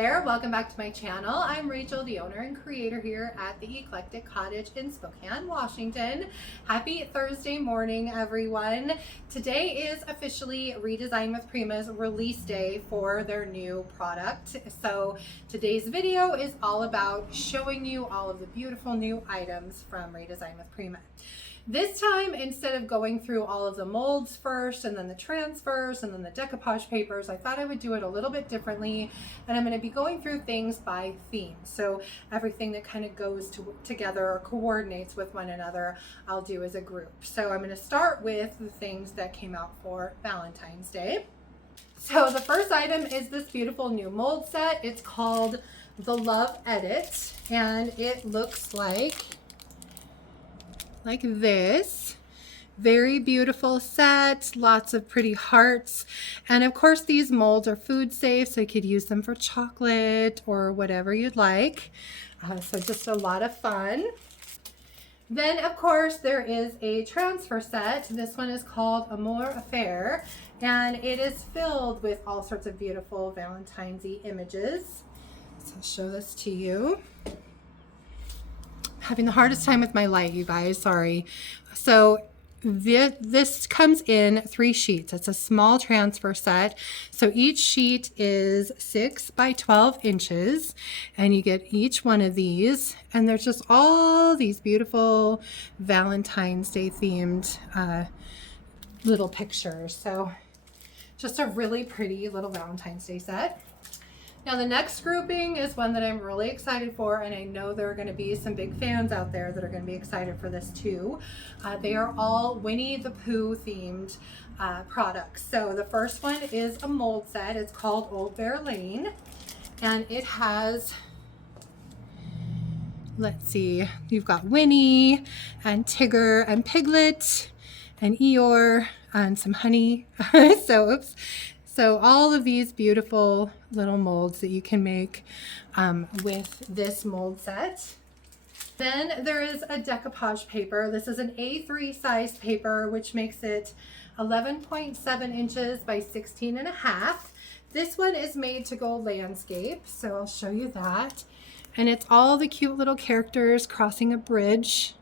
there, welcome back to my channel. I'm Rachel, the owner and creator here at the Eclectic Cottage in Spokane, Washington. Happy Thursday morning, everyone. Today is officially Redesign with Prima's release day for their new product. So today's video is all about showing you all of the beautiful new items from Redesign with Prima. This time, instead of going through all of the molds first and then the transfers and then the decoupage papers, I thought I would do it a little bit differently, and I'm going to be going through things by theme. So everything that kind of goes together or coordinates with one another, I'll do as a group. So I'm going to start with the things that came out for Valentine's Day. So the first item is this beautiful new mold set. It's called the Love Edit, and it looks like this. Very beautiful set, lots of pretty hearts, and of course these molds are food safe, so you could use them for chocolate or whatever you'd like. So just a lot of fun. Then of course there is a transfer set. This one is called Amour Affair, and it is filled with all sorts of beautiful Valentine's-y images. So I'll show this to you. Having the hardest time with my light, you guys, sorry. So this comes in 3 sheets. It's a small transfer set. So each sheet is 6 by 12 inches, and you get each one of these, and there's just all these beautiful Valentine's Day themed little pictures. So just a really pretty little Valentine's Day set. Now the next grouping is one that I'm really excited for, and I know there are going to be some big fans out there that are going to be excited for this too. They are all Winnie the Pooh themed products. So the first one is a mold set. It's called Old Bear Lane, and it has, let's see, you've got Winnie and Tigger and Piglet and Eeyore and some honey. So all of these beautiful little molds that you can make with this mold set. Then there is a decoupage paper. This is an A3 size paper, which makes it 11.7 inches by 16.5. This one is made to go landscape, so I'll show you that. And it's all the cute little characters crossing a bridge.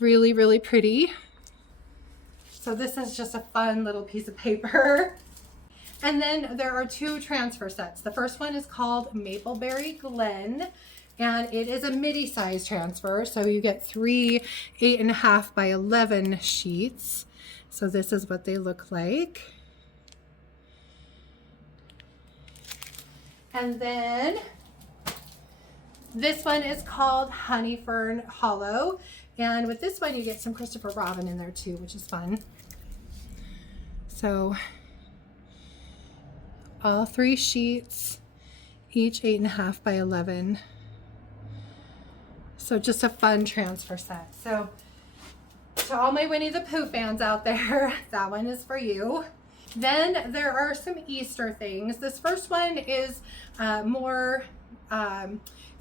Really, really pretty. So this is just a fun little piece of paper. And then there are 2 transfer sets. The first one is called Mapleberry Glen, and it is a midi size transfer. So you get 3 8.5 by 11 sheets. So this is what they look like. And then this one is called Honey Fern Hollow. And with this one, you get some Christopher Robin in there too, which is fun. So all 3 sheets, each 8.5 by 11. So just a fun transfer set. So to all my Winnie the Pooh fans out there, that one is for you. Then there are some Easter things. This first one is more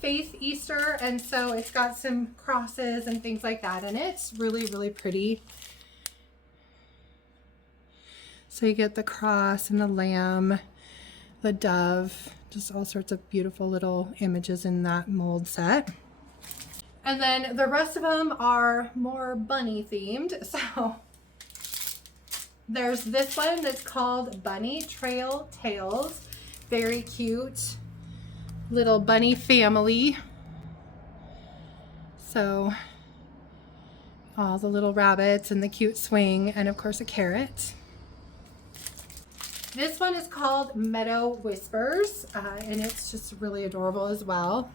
faith Easter, and so it's got some crosses and things like that in it. It's really, really pretty. So you get the cross and the lamb, the dove, just all sorts of beautiful little images in that mold set. And then the rest of them are more bunny themed. So there's this one that's called Bunny Trail Tales. Very cute little bunny family. So all the little rabbits and the cute swing, and of course a carrot. This one is called Meadow Whispers, and it's just really adorable as well.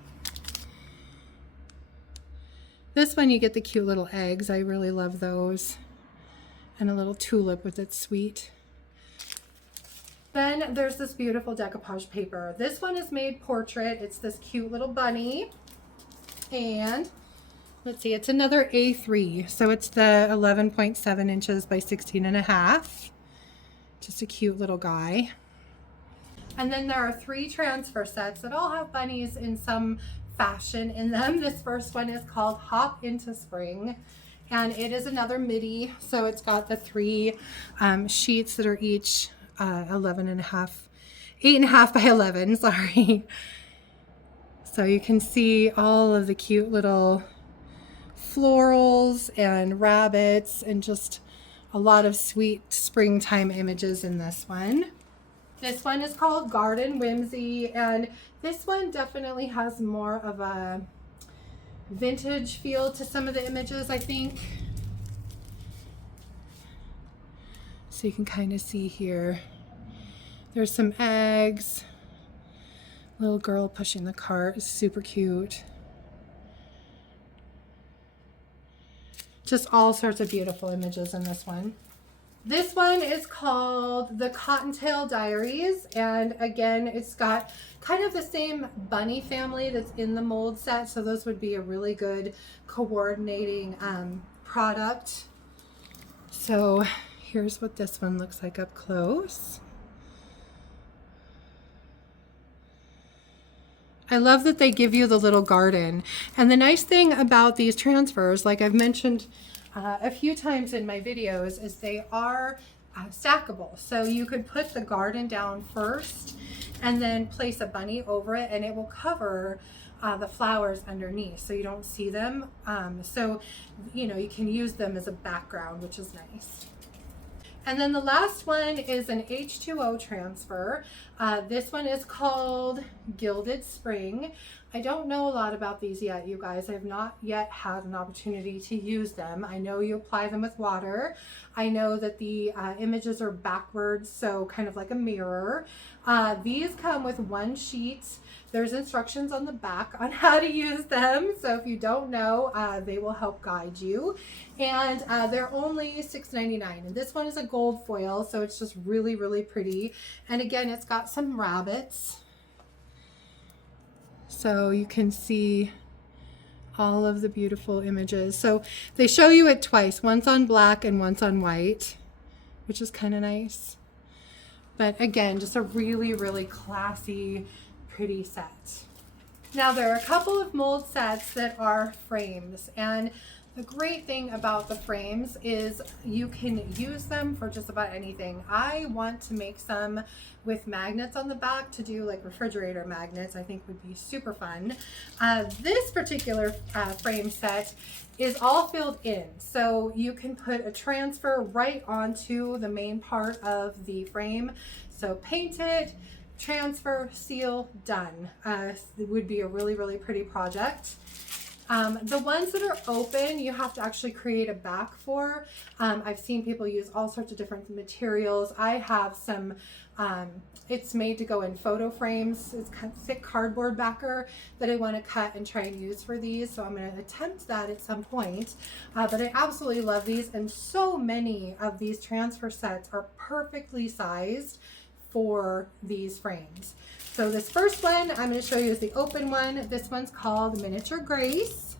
This one you get the cute little eggs. I really love those. And a little tulip with its sweet. Then there's this beautiful decoupage paper. This one is made portrait. It's this cute little bunny. And let's see, it's another A3. So it's the 11.7 inches by 16.5. Just a cute little guy. And then there are 3 transfer sets that all have bunnies in some fashion in them. This first one is called Hop into Spring, and it is another midi. So it's got the 3 sheets that are each 11.5 8.5 by 11, sorry. So you can see all of the cute little florals and rabbits and just a lot of sweet springtime images in this one. This one is called Garden Whimsy, and this one definitely has more of a vintage feel to some of the images, I think. So you can kind of see here, there's some eggs, little girl pushing the cart is super cute. Just all sorts of beautiful images in this one. This one is called the Cottontail Diaries, and again, it's got kind of the same bunny family that's in the mold set, so those would be a really good coordinating product. So here's what this one looks like up close. I love that they give you the little garden. And the nice thing about these transfers, like I've mentioned a few times in my videos, is they are stackable. So you could put the garden down first and then place a bunny over it, and it will cover the flowers underneath so you don't see them. So, you know, you can use them as a background, which is nice. And then the last one is an H2O transfer. This one is called Gilded Spring. I don't know a lot about these yet, you guys. I have not yet had an opportunity to use them. I know you apply them with water. I know that the images are backwards, so kind of like a mirror. These come with one sheet. There's instructions on the back on how to use them. So if you don't know, they will help guide you. And they're only $6.99. And this one is a gold foil, so it's just really, really pretty. And again, it's got some rabbits. So you can see all of the beautiful images. So they show you it twice, once on black and once on white, which is kind of nice. But again, just a really, really classy, pretty set. Now there are a couple of mold sets that are frames, and the great thing about the frames is you can use them for just about anything. I want to make some with magnets on the back to do like refrigerator magnets. I think would be super fun. This particular frame set is all filled in, so you can put a transfer right onto the main part of the frame. So paint it, transfer, seal, done. It would be a really, really pretty project. The ones that are open, you have to actually create a back for. I've seen people use all sorts of different materials. I have some, it's made to go in photo frames. It's kind of thick cardboard backer that I want to cut and try and use for these. So I'm going to attempt that at some point. But I absolutely love these. And so many of these transfer sets are perfectly sized for these frames. So this first one I'm going to show you is the open one. This one's called Miniature Grace.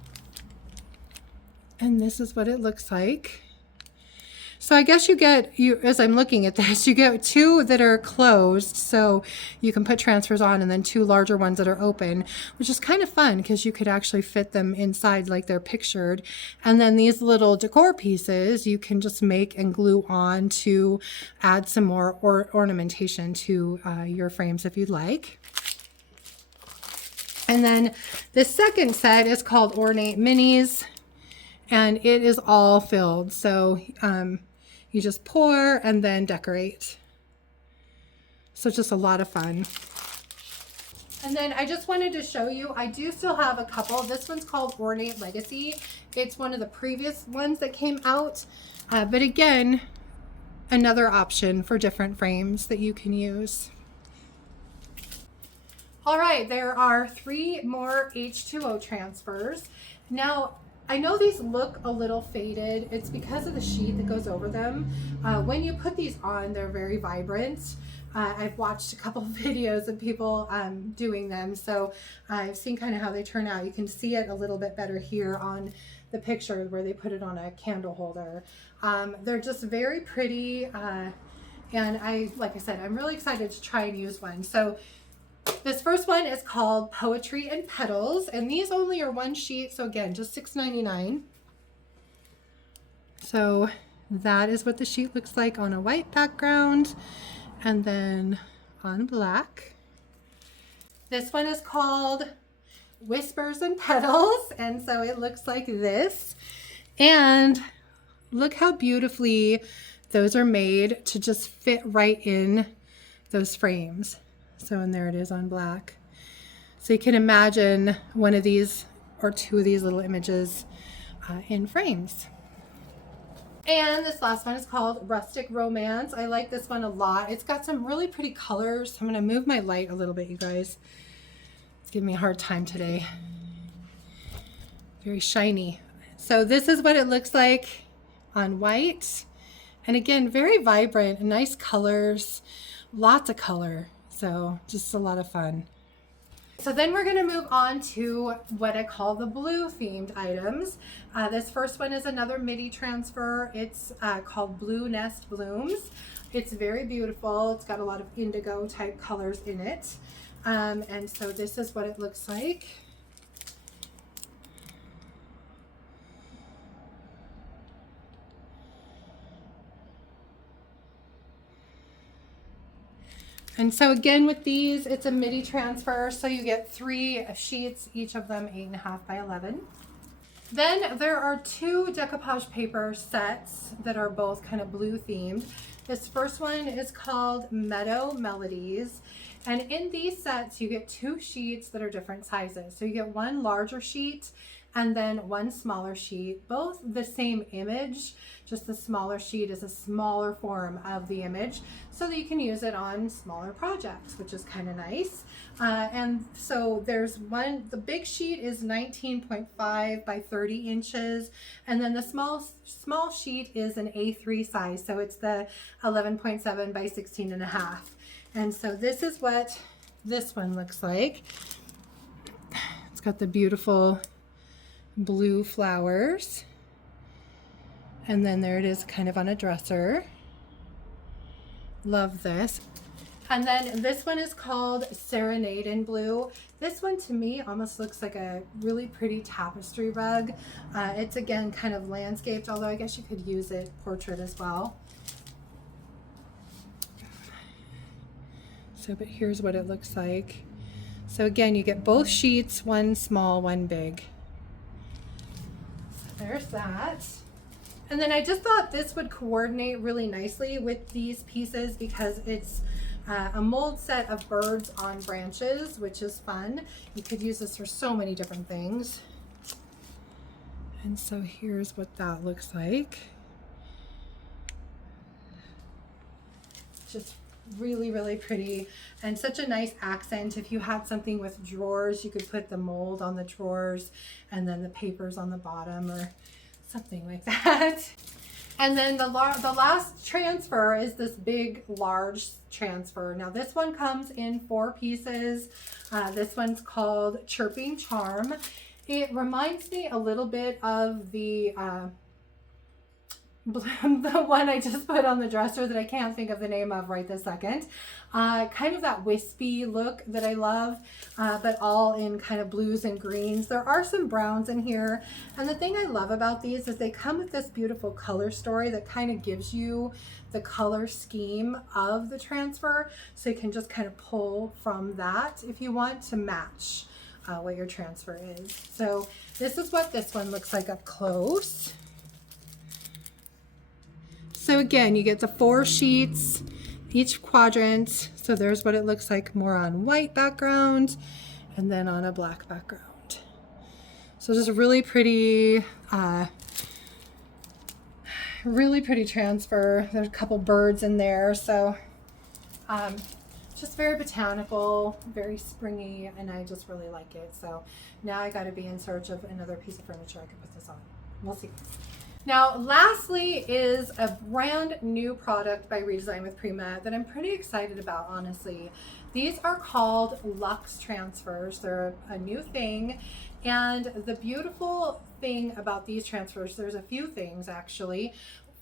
And this is what it looks like. So I guess as I'm looking at this, you get two that are closed, so you can put transfers on, and then two larger ones that are open, which is kind of fun because you could actually fit them inside like they're pictured. And then these little decor pieces you can just make and glue on to add some more ornamentation to your frames if you'd like. And then the second set is called Ornate Minis, and it is all filled. So you just pour and then decorate. So just a lot of fun. And then I just wanted to show you, I do still have a couple. This one's called Ornate Legacy. It's one of the previous ones that came out. But again, another option for different frames that you can use. All right, there are 3 more H2O transfers. Now, I know these look a little faded. It's because of the sheet that goes over them. When you put these on, they're very vibrant. I've watched a couple of videos of people doing them, so I've seen kind of how they turn out. You can see it a little bit better here on the picture where they put it on a candle holder. They're just very pretty, and like I said, I'm really excited to try and use one. So this first one is called Poetry and Petals, and these only are one sheet, so again, just $6.99. So that is what the sheet looks like on a white background, and then on black. This one is called Whispers and Petals, and so it looks like this. And look how beautifully those are made to just fit right in those frames. So, and there it is on black. So you can imagine one of these or two of these little images in frames. And this last one is called Rustic Romance. I like this one a lot. It's got some really pretty colors. I'm gonna move my light a little bit, you guys. It's giving me a hard time today. Very shiny. So this is what it looks like on white. And again, very vibrant, nice colors, lots of color. So just a lot of fun. So then we're gonna move on to what I call the blue themed items. This first one is another midi transfer. It's called Blue Nest Blooms. It's very beautiful. It's got a lot of indigo type colors in it. And so this is what it looks like. And so again with these, it's a midi transfer, so you get 3 sheets, each of them 8.5 by 11. Then there are 2 decoupage paper sets that are both kind of blue themed. This first one is called Meadow Melodies. And in these sets, you get 2 sheets that are different sizes. So you get one larger sheet and then one smaller sheet, both the same image, just the smaller sheet is a smaller form of the image so that you can use it on smaller projects, which is kind of nice. And so there's one, the big sheet is 19.5 by 30 inches. And then the small sheet is an A3 size. So it's the 11.7 by 16.5. And so this is what this one looks like. It's got the beautiful blue flowers. And then there it is kind of on a dresser. Love this. And then this one is called Serenade in Blue. This one to me almost looks like a really pretty tapestry rug. It's again kind of landscaped, although I guess you could use it portrait as well. So, but here's what it looks like. So again, you get both sheets, one small, one big. So there's that. And then I just thought this would coordinate really nicely with these pieces because it's a mold set of birds on branches, which is fun. You could use this for so many different things. And so here's what that looks like. Just really, really pretty and such a nice accent. If you had something with drawers, you could put the mold on the drawers and then the papers on the bottom or something like that. And then the last transfer is this big, large transfer. Now this one comes in 4 pieces. This one's called Chirping Charm. It reminds me a little bit of the one I just put on the dresser that I can't think of the name of right this second. Kind of that wispy look that I love, but all in kind of blues and greens. There are some browns in here. And the thing I love about these is they come with this beautiful color story that kind of gives you the color scheme of the transfer. So you can just kind of pull from that if you want to match what your transfer is. So this is what this one looks like up close. So again, you get the 4 sheets, each quadrant. So there's what it looks like more on white background and then on a black background. So just really pretty transfer. There's a couple birds in there. So just very botanical, very springy, and I just really like it. So now I got to be in search of another piece of furniture I can put this on. We'll see. Now, lastly is a brand new product by Redesign with Prima that I'm pretty excited about, honestly. These are called Luxe transfers. They're a new thing. And the beautiful thing about these transfers, there's a few things actually.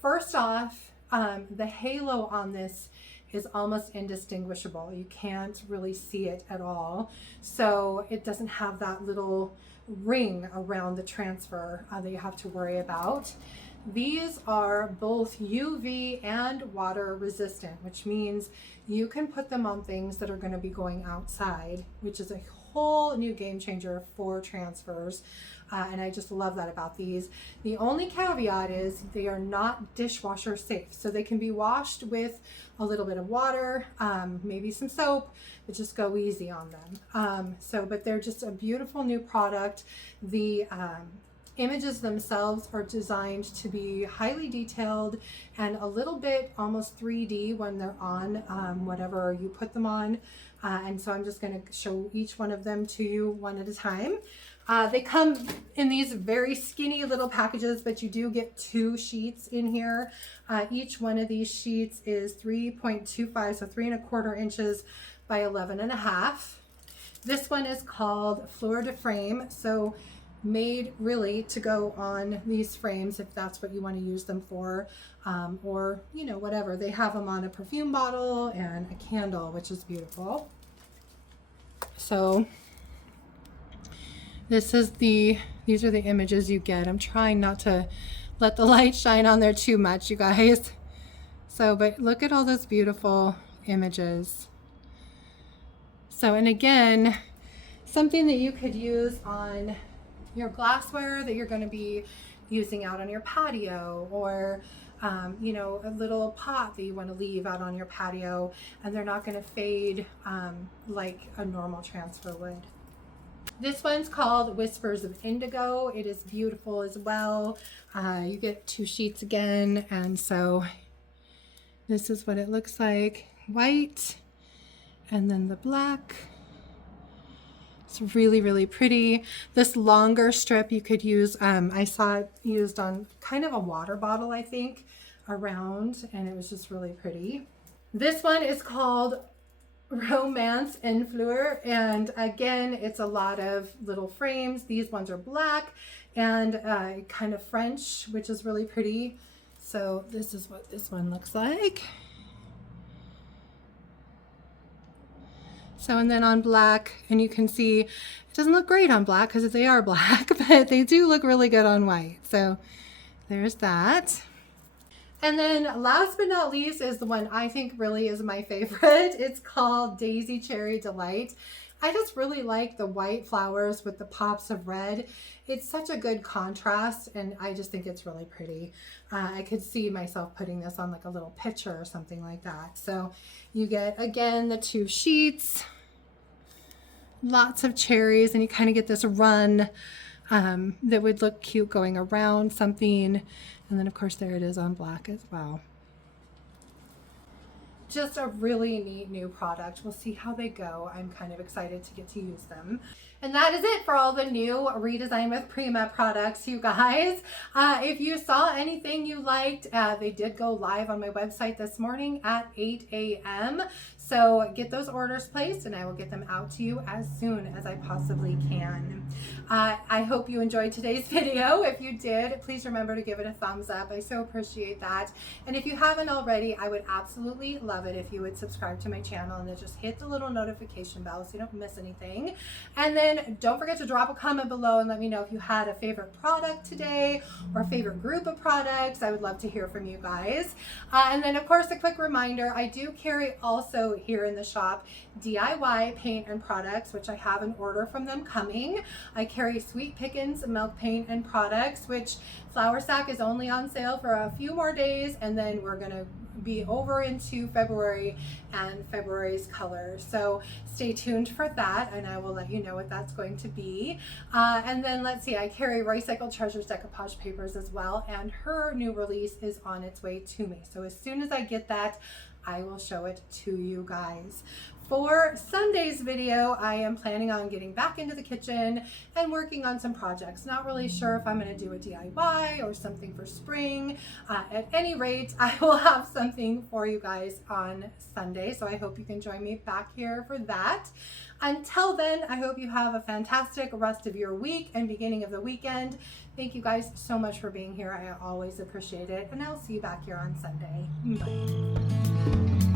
First off, the halo on this is almost indistinguishable. You can't really see it at all. So it doesn't have that little ring around the transfer that you have to worry about. These are both UV and water resistant, which means you can put them on things that are going to be going outside, which is a whole new game changer for transfers. And I just love that about these. The only caveat is they are not dishwasher safe. So they can be washed with a little bit of water, maybe some soap, but just go easy on them. But they're just a beautiful new product. The images themselves are designed to be highly detailed and a little bit almost 3D when they're on whatever you put them on. And so I'm just going to show each one of them to you one at a time. They come in these very skinny little packages, but you do get 2 sheets in here. Each one of these sheets is 3.25, so 3¼ inches by 11.5. This one is called Fleur de Frame, so made really to go on these frames if that's what you want to use them for, or you know, whatever. They have them on a perfume bottle and a candle, which is beautiful. So these are the images you get. I'm trying not to let the light shine on there too much, you guys. So, but look at all those beautiful images. So, and again, something that you could use on your glassware that you're going to be using out on your patio, or you know, a little pot that you want to leave out on your patio, and they're not going to fade like a normal transfer would. This one's called Whispers of Indigo. It is beautiful as well. You get 2 sheets again, and so this is what it looks like. White, and then the black. It's really, really pretty. This longer strip you could use, I saw it used on kind of a water bottle, I think, around, and it was just really pretty. This one is called Romance en Fleur, and again, it's a lot of little frames. These ones are black and kind of French, which is really pretty. So this is what this one looks like. So, and then on black, and you can see it doesn't look great on black because they are black, but they do look really good on white. So there's that. And then last but not least is the one I think really is my favorite. It's called Daisy Cherry Delight. I just really like the white flowers with the pops of red. It's such a good contrast, and I just think it's really pretty. I could see myself putting this on like a little picture or something like that. So you get, again, the 2 sheets, lots of cherries, and you kind of get this run that would look cute going around something. And then of course there it is on black as well. Just a really neat new product. We'll see how they go. I'm kind of excited to get to use them. And that is it for all the new Redesign with Prima products, you guys. If you saw anything you liked, they did go live on my website this morning at 8 a.m. So get those orders placed and I will get them out to you as soon as I possibly can. I hope you enjoyed today's video. If you did, please remember to give it a thumbs up. I so appreciate that. And if you haven't already, I would absolutely love it if you would subscribe to my channel and then just hit the little notification bell so you don't miss anything. And then don't forget to drop a comment below and let me know if you had a favorite product today or a favorite group of products. I would love to hear from you guys. And then of course, a quick reminder, I do carry also here in the shop DIY paint and products, which I have an order from them coming. I carry Sweet Pickins milk paint and products, which Flour Sack is only on sale for a few more days, and then we're gonna be over into February and February's colors. So stay tuned for that, and I will let you know what that's going to be. And then let's see, I carry Recycled Treasures decoupage papers as well, and her new release is on its way to me. So as soon as I get that, I will show it to you guys. For Sunday's video, I am planning on getting back into the kitchen and working on some projects. Not really sure if I'm going to do a DIY or something for spring. At any rate, I will have something for you guys on Sunday, so I hope you can join me back here for that. Until then, I hope you have a fantastic rest of your week and beginning of the weekend. Thank you guys so much for being here. I always appreciate it, and I'll see you back here on Sunday. Bye.